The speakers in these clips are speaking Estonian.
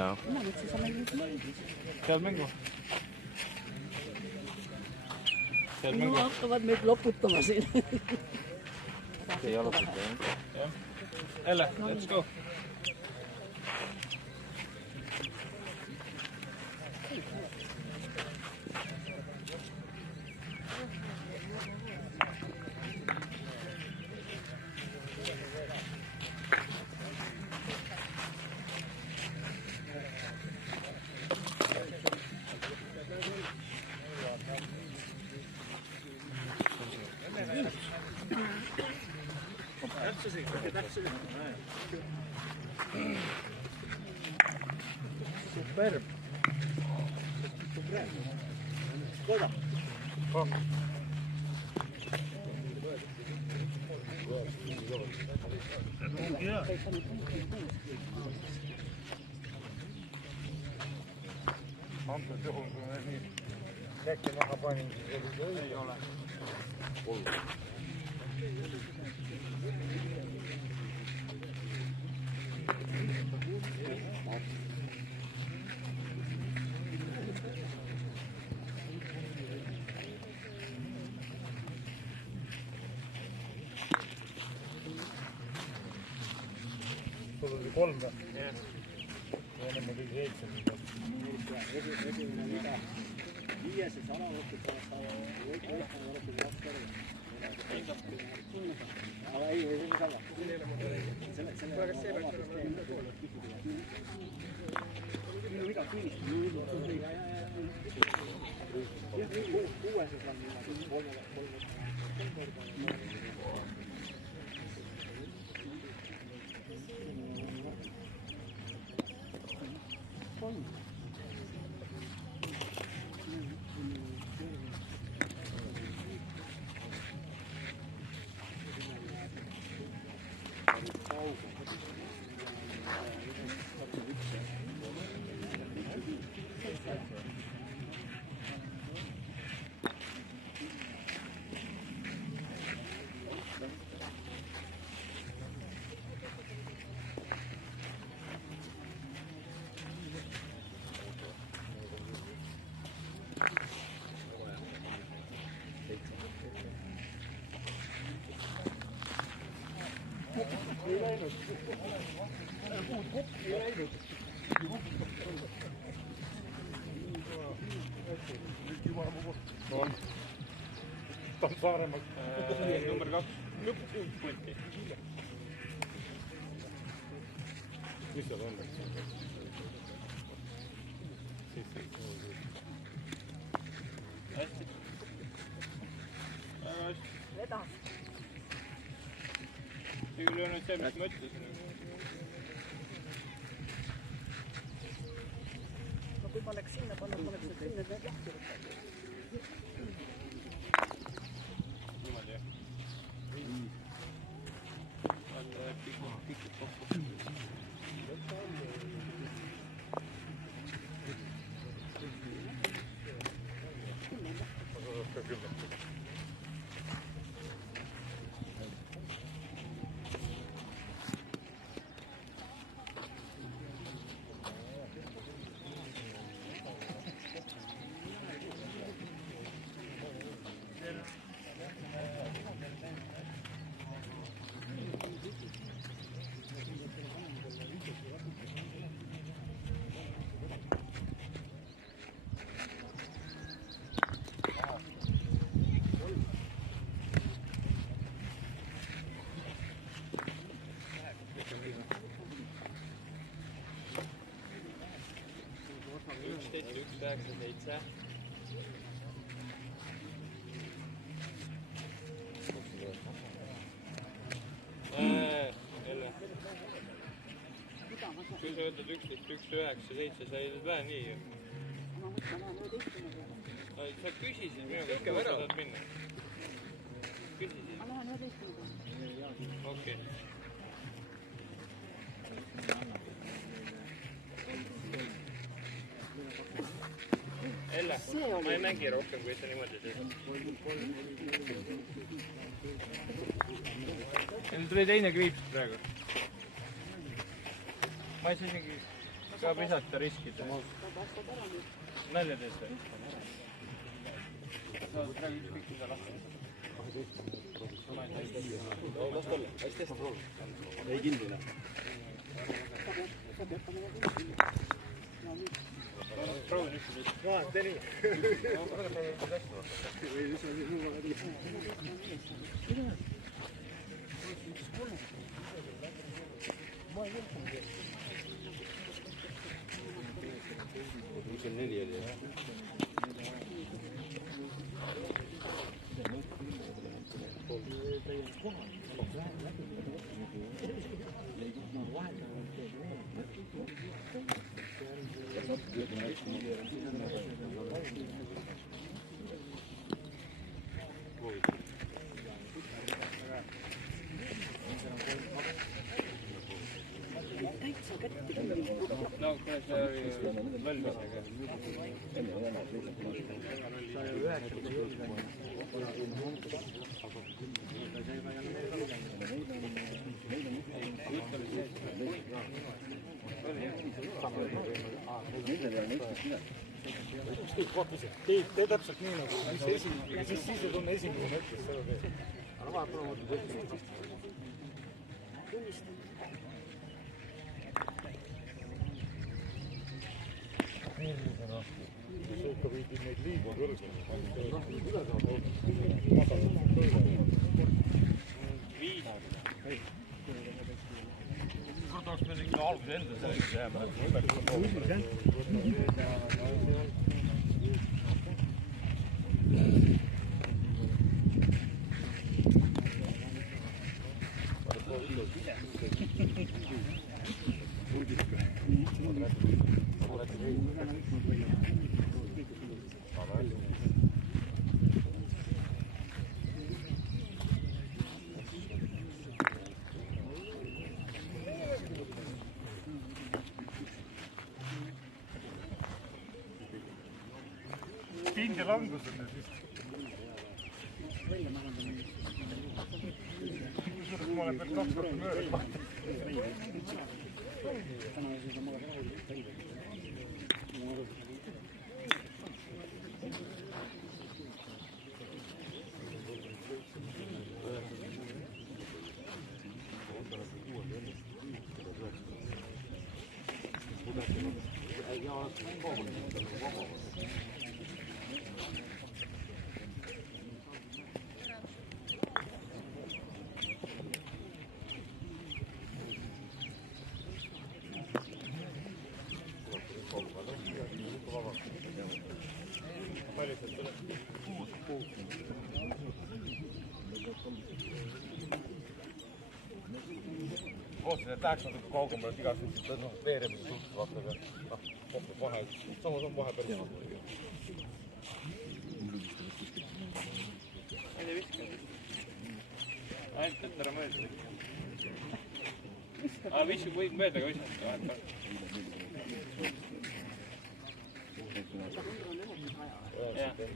Jaa. Seal mängu. No hakkavad meid loputama siin. Ei alustada, jah? Elle, let's go. Superb. Koda. Antud juhul, kui me nii käkke maha panin, siis ei ole. Sul oli 3 või? Jah. Ja ennem oli 7. Esimene mida 5. alavõttud pärast ei, see on sama. Kas see peaks minu viga küünist. Kuueses on ei läinud. Puud kokku ei läinud. On. Ta on Saaremaal. Number 2. Lõpp-punti. Mis seal on? Hästi. Väga hästi. Vedas. See küll on nüüd see, mis ma ütlesin. No kui ma oleks sinna pannud, ma oleks nüüd sinna need lahti võtnud. Niimoodi, jah. Vaata, pikib kokku. Kui sa võtad 11, 1, 9, 7, sa ei lähe nii ju. Sa küsisid minu käest, kuhu sa saad minna. Küsisid. Ma lähen 11. Okei. Elle, ma ei mängi rohkem, kui sa niimoodi teed. Nüüd tuli teine kriips praegu. Ma ei saa isegi... ka visata riskida. Nalja teed või? Saad praegu ükskõik mida lahti. Ei kindlina. Proovin üks. Tee nii. Mis on 4 oli? No, kuule see lõlmisega. Tee täpselt nii nagu, mis siis on esimene mõttes seda teed. Aga vaata, sa ikka võidid neid liiga kõrgele. 5. Kurat oleks meil ikka alguse enda selleks jääma. Pinge langus on nüüd vist. Ma olen veel 2 korda mööda. Ootasin, et läheks natuke kaugemale, et igast veeremise suhtes vaata, aga vahe, samas on vahe päris nagu. Ma ei viska. Ainult, et ära mööda. Aga visku võib mööda ka visata. Jah. Ja.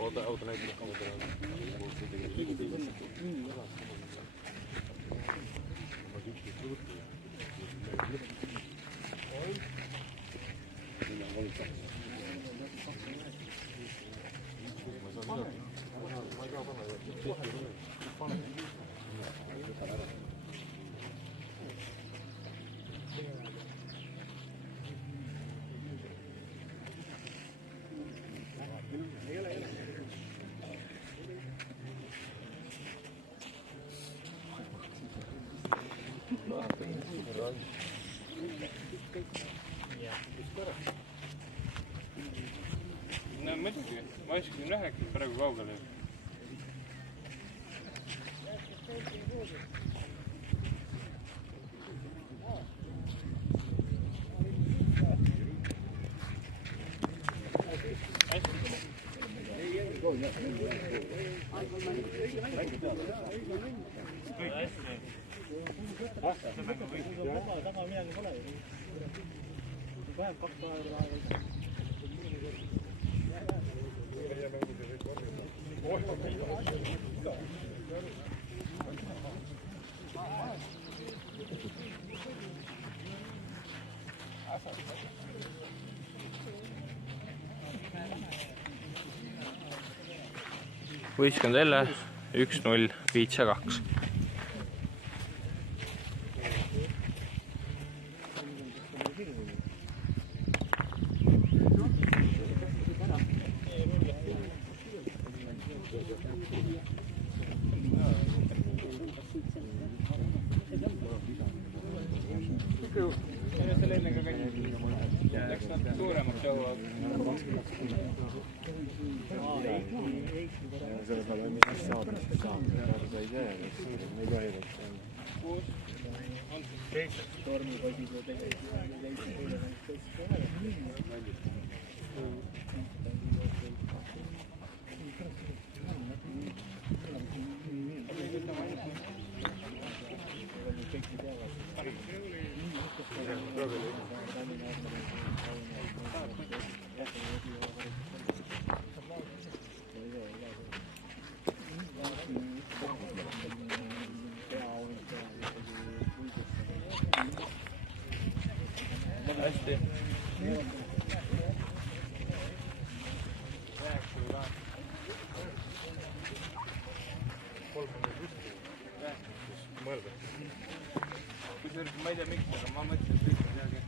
Oota näitä. No muidugi, ma viskasin 9 praegu kaugele. taga midagi pole. Vähem 2 päeva. Võistkond jälle 1-0 Viitsa 2. Selle enne ka käinud. Läks natuke suuremaks jõuab. Selle peale on mis saab, sa ei tea, ei tohi Tormipoisid ju tegelikult. Hästi. Kusjuures ma ei tea miks, aga ma mõtlesin, et kõik on midagi.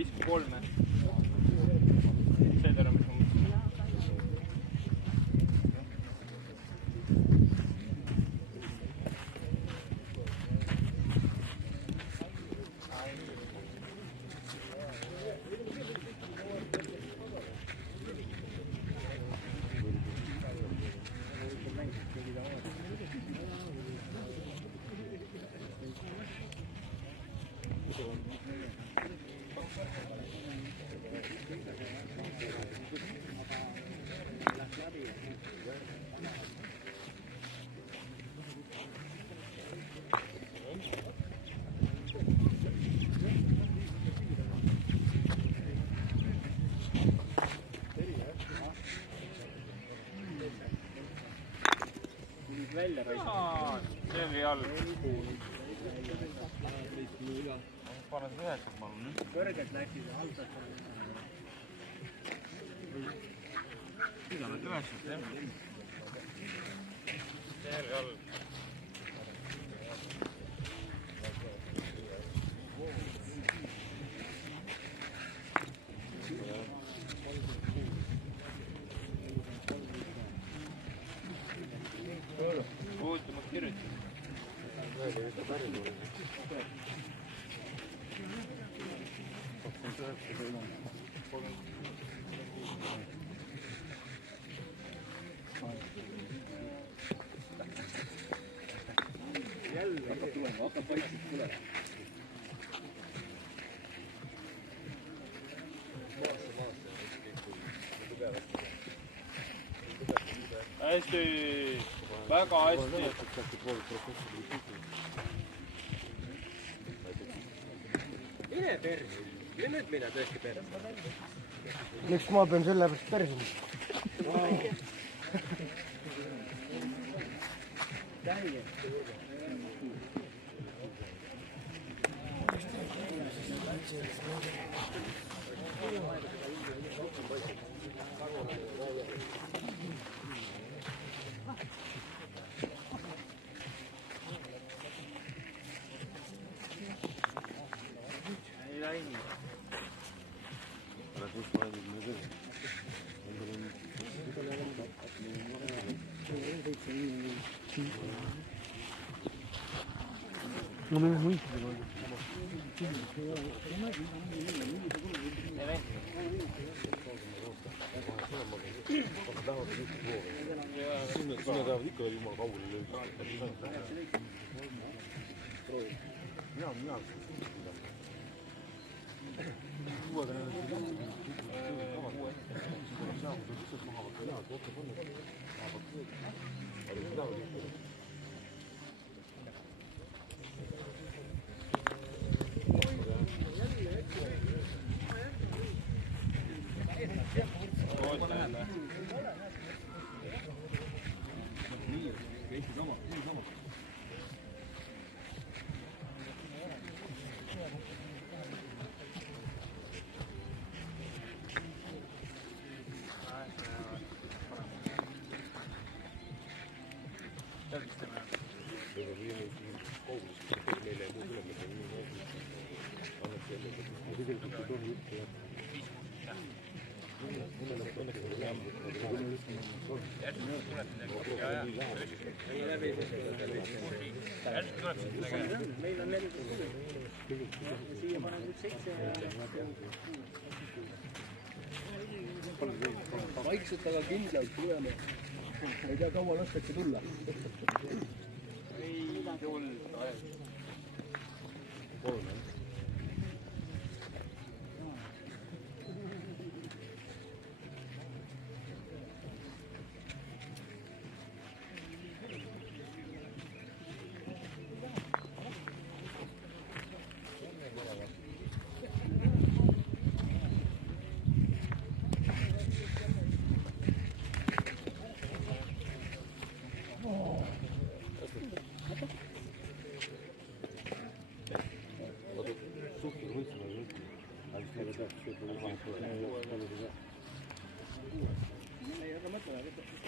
Visku 3. See täna, mis ma mõtlesin. välja paistab. see oli all. panen 9, ma olen nüüd. Kõrgelt läksid ja halvalt. Nüüd on 9, jah. see oli all. oota, ma kirjutasin. hästi, väga hästi. Mine persi, nüüd mine tõesti persi. miks ma pean selle pärast persima? No me muy Sinne tahavad ikka veel jumala kaugele lööda. Mina. Meil on 4 siia panen nüüd 7 vaikselt, aga kindlalt tuleme. Ei tea, kaua lastakse tulla. ei tulnud. Ei, aga mõtle,